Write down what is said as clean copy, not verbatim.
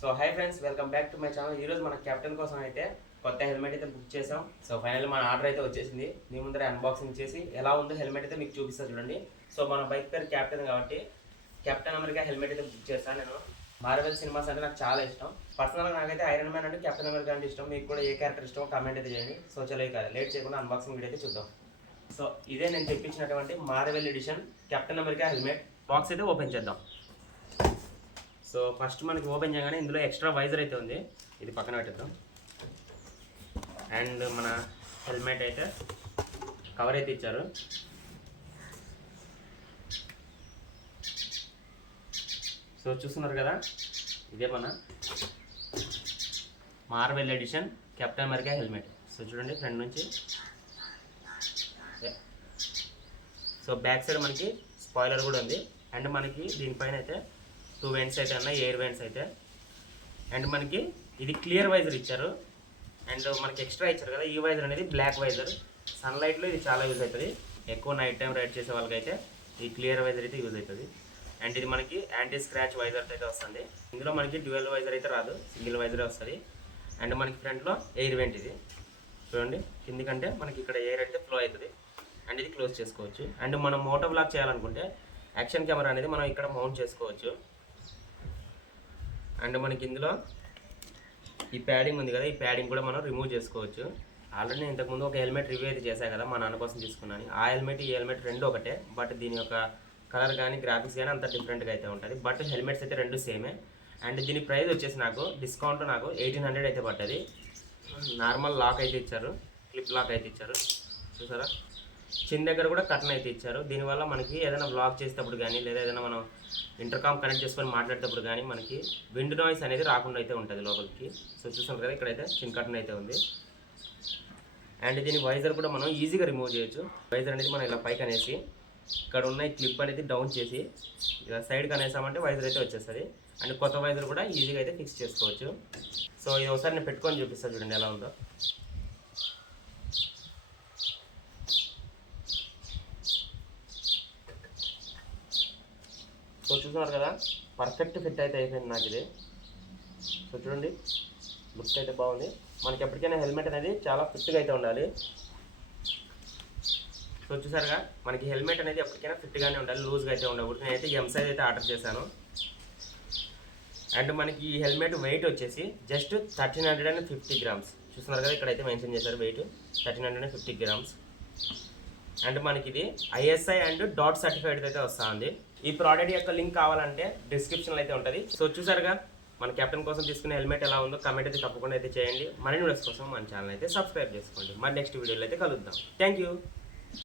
So hi friends, welcome back to my channel. ఈరోజు మన captain కోసం అయితే కొత్త హెల్మెట్ అయితే బుక్ చేసాం. సో ఫైనల్ మన ఆర్డర్ అయితే వచ్చేసింది. మీ ముందర అన్బాక్సింగ్ చేసి ఎలా ఉందో హెల్మెట్ అయితే మీకు చూపిస్తాను చూడండి. సో మన బైక్ పేరు కెప్టెన్ కాబట్టి కెప్టెన్ అమెరికా హెల్మెట్ అయితే బుక్ చేస్తాను. నేను మార్వెల్ సినిమాస్ అంటే నాకు చాలా ఇష్టం. పర్సనల్గా నాకైతే ఐరన్ మ్యాన్ అంటే కెప్టెన్ అమెరికా అంటే ఇష్టం. మీకు కూడా ఏ క్యారెక్టర్ ఇష్టమో కామెంట్ అయితే చేయండి. సో చలో ఇక లేట్ చేయకుండా అన్బాక్సింగ్ వీడియో అయితే చూద్దాం. సో ఇదే నేను తెప్పించినటువంటి Marvel edition Captain America helmet. Box అయితే ఓపెన్ చేద్దాం. సో ఫస్ట్ మనకి ఓపెన్ చేయగానే ఇందులో ఎక్స్ట్రా వైజర్ అయితే ఉంది, ఇది పక్కన పెట్టేద్దాం. అండ్ మన హెల్మెట్ అయితే కవర్ అయితే ఇచ్చారు. సో చూస్తున్నారు కదా, ఇదే మన Marvel edition Captain America helmet. So చూడండి ఫ్రంట్ నుంచి. సో బ్యాక్ సైడ్ మనకి స్పాయిలర్ కూడా ఉంది. అండ్ మనకి దీనిపైన అయితే 2 వెంట్స్ అయితే ఉన్నాయి, ఎయిర్ వెంట్స్ అయితే. అండ్ మనకి ఇది క్లియర్ వైజర్ ఇచ్చారు. అండ్ మనకి ఎక్స్ట్రా ఇచ్చారు కదా, ఈ వైజర్ అనేది బ్లాక్ వైజర్. సన్లైట్లో ఇది చాలా యూజ్ అవుతుంది. ఎక్కువ నైట్ టైం రైడ్ చేసే వాళ్ళకైతే ఈ క్లియర్ వైజర్ అయితే యూజ్ అవుతుంది. అండ్ ఇది మనకి యాంటీ స్క్రాచ్ వైజర్ అయితే వస్తుంది. ఇందులో మనకి డ్యూయల్ వైజర్ అయితే రాదు, సింగిల్ వైజరే వస్తుంది. అండ్ మనకి ఫ్రంట్లో ఎయిర్ వెంట్ ఇది చూడండి. కిందికంటే మనకి ఇక్కడ ఎయిర్ అయితే ఫ్లో అవుతుంది. అండ్ ఇది క్లోజ్ చేసుకోవచ్చు. అండ్ మనం మోటో బ్లాక్ చేయాలనుకుంటే యాక్షన్ కెమెరా అనేది మనం ఇక్కడ మౌంట్ చేసుకోవచ్చు. అండ్ మనకి ఇందులో ఈ ప్యాడింగ్ ఉంది కదా, ఈ ప్యాడింగ్ కూడా మనం రిమూవ్ చేసుకోవచ్చు. ఆల్రెడీ నేను ఇంతకుముందు ఒక హెల్మెట్ రివ్యూ అయితే చేశాను కదా, మా నాన్న కోసం తీసుకున్నాను. ఆ హెల్మెట్ ఈ హెల్మెట్ రెండు ఒకటే, బట్ దీని యొక్క కలర్ కానీ గ్రాఫిక్స్ కానీ అంత డిఫరెంట్గా అయితే ఉంటుంది. బట్ హెల్మెట్స్ అయితే రెండు సేమే. అండ్ దీని ప్రైస్ వచ్చేసి నాకు డిస్కౌంట్ నాకు 1800 అయితే పడ్డది. నార్మల్ లాక్ అయితే ఇచ్చారు, క్లిప్ లాక్ అయితే ఇచ్చారు. చూసారా, చిన్న దగ్గర కూడా కటన్ అయితే ఇచ్చారు. దీనివల్ల మనకి ఏదైనా బ్లాక్ చేసేటప్పుడు కానీ, లేదా ఏదైనా మనం ఇంటర్కామ్ కనెక్ట్ చేసుకొని మాట్లాడేటప్పుడు కానీ మనకి విండ్ నాయిస్ అనేది రాకుండా అయితే ఉంటుంది లోపలికి. సో చూసాం కదా, ఇక్కడైతే చిన్న కటన్ అయితే ఉంది. అండ్ దీని వైజర్ కూడా మనం ఈజీగా రిమూవ్ చేయొచ్చు. వైజర్ అనేది మనం ఇలా పైకి అనేసి ఇక్కడ ఉన్న ఈ క్లిప్ అనేది డౌన్ చేసి ఇలా సైడ్కి అనేసామంటే వైజర్ అయితే వచ్చేస్తుంది. అండ్ కొత్త వైజర్ కూడా ఈజీగా అయితే ఫిక్స్ చేసుకోవచ్చు. సో ఇది ఒకసారి నేను పెట్టుకొని చూపిస్తాను చూడండి ఎలా ఉందో. సో చూస్తున్నారు కదా, పర్ఫెక్ట్ ఫిట్ అయితే అయిపోయింది నాకు ఇది. సో చూడండి, లుక్ అయితే బాగుంది. మనకి ఎప్పటికైనా హెల్మెట్ అనేది చాలా ఫిట్గా అయితే ఉండాలి. సో చూసారుగా, మనకి హెల్మెట్ అనేది ఎప్పటికైనా ఫిట్గానే ఉండాలి, లూజ్గా అయితే ఉండకూడదు. నేనైతే ఎం సైజ్ అయితే ఆర్డర్ చేశాను. అండ్ మనకి ఈ హెల్మెట్ వెయిట్ వచ్చేసి జస్ట్ 1350 గ్రామ్స్. చూస్తున్నారు కదా, ఇక్కడైతే మెన్షన్ చేశారు వెయిట్ 1350 గ్రామ్స్. అండ్ మనకి ఇది ISI అండ్ డాట్ సర్టిఫైడ్ అయితే వస్తుంది. ఈ ప్రోడక్ట్ యొక్క లింక్ కావాలంటే డిస్క్రిప్షన్లో అయితే ఉంటుంది. సో చూసారుగా, మన కెప్టెన్ కోసం తీసుకునే హెల్మెట్ ఎలా ఉందో కమెంట్ అయితే తప్పకుండా అయితే చేయండి. మరిన్ని వీడియోస్ కోసం మన ఛానల్ అయితే సబ్స్క్రైబ్ చేసుకోండి. మరి నెక్స్ట్ వీడియోలో అయితే కలుద్దాం. Thank you.